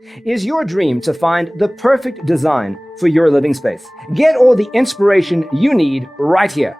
Is your dream to find the perfect design for your living space? Get all the inspiration you need right here.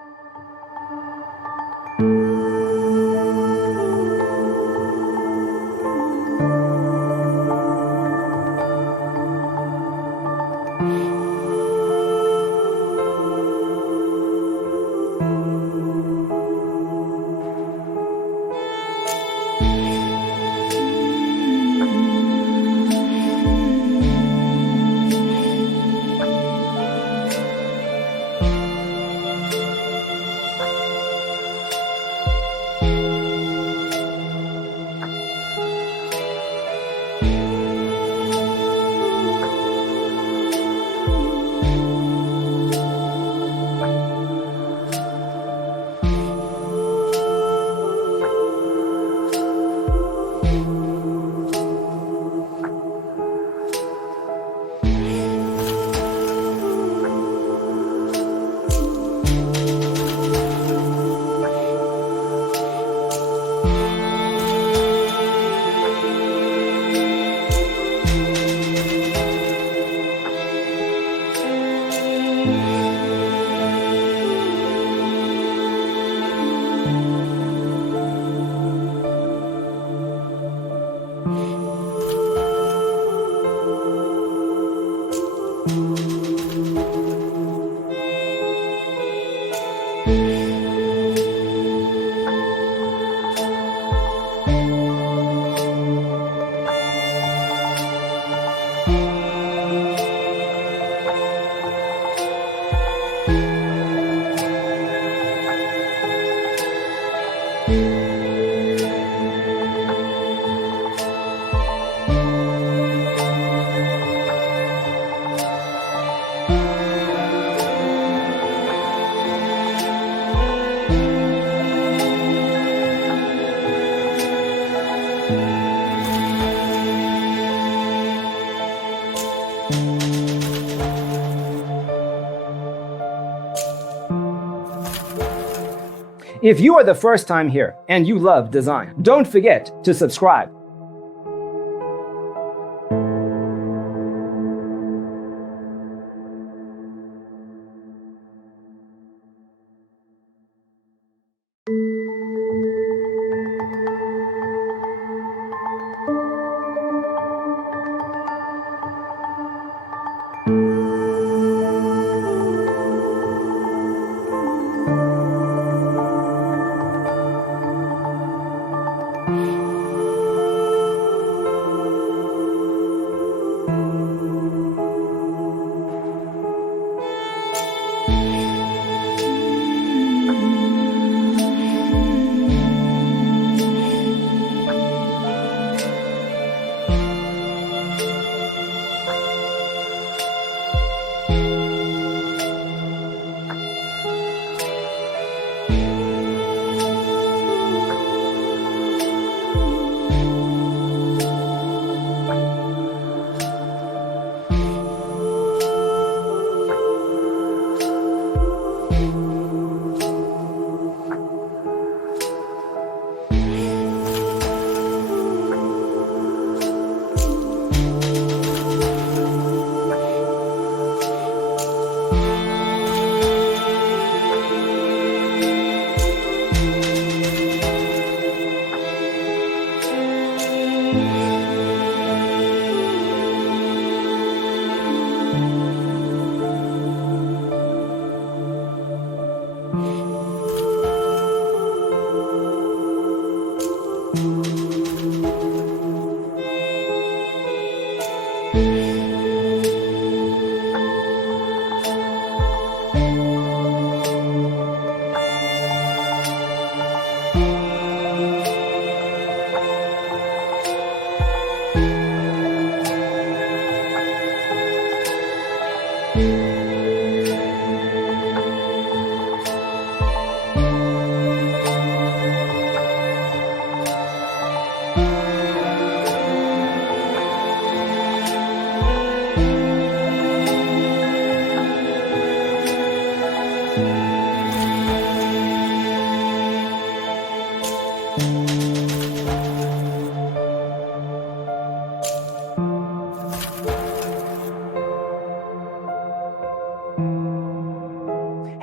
If you are the first time here and you love design, don't forget to subscribe.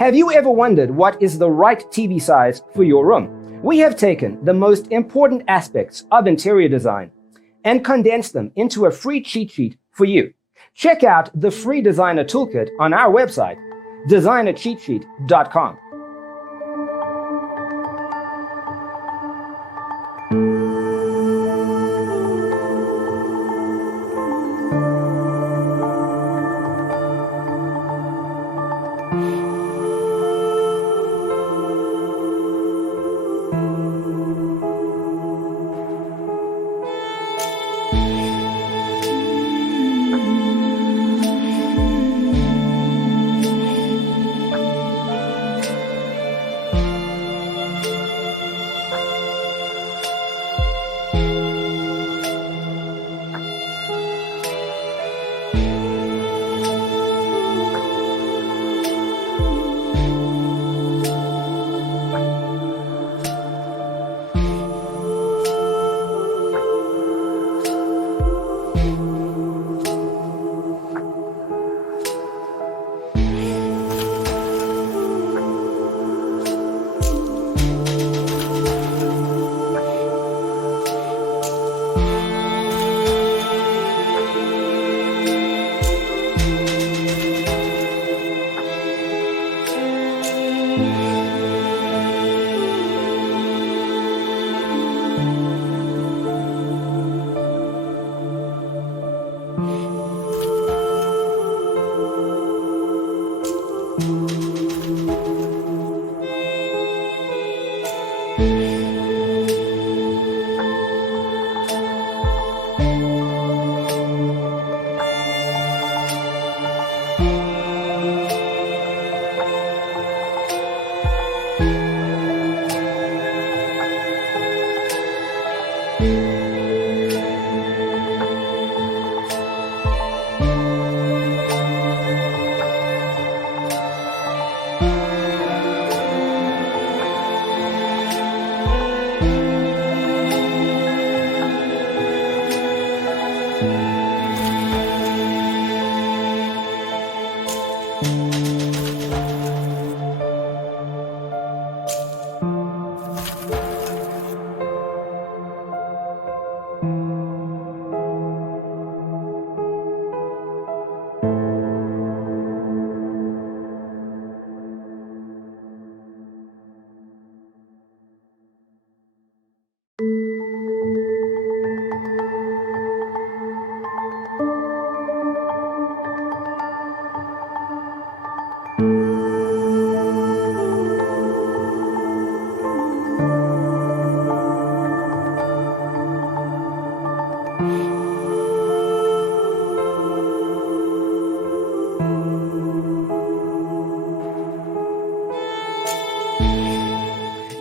Have you ever wondered what is the right TV size for your room? We have taken the most important aspects of interior design and condensed them into a free cheat sheet for you. Check out the free designer toolkit on our website, designercheatsheet.com.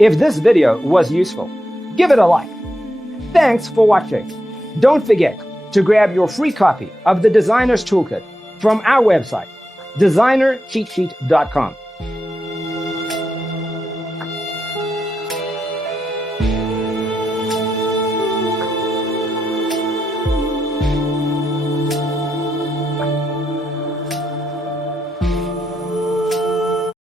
If this video was useful, give it a like. Thanks for watching. Don't forget to grab your free copy of the Designer's Toolkit from our website, designercheatsheet.com.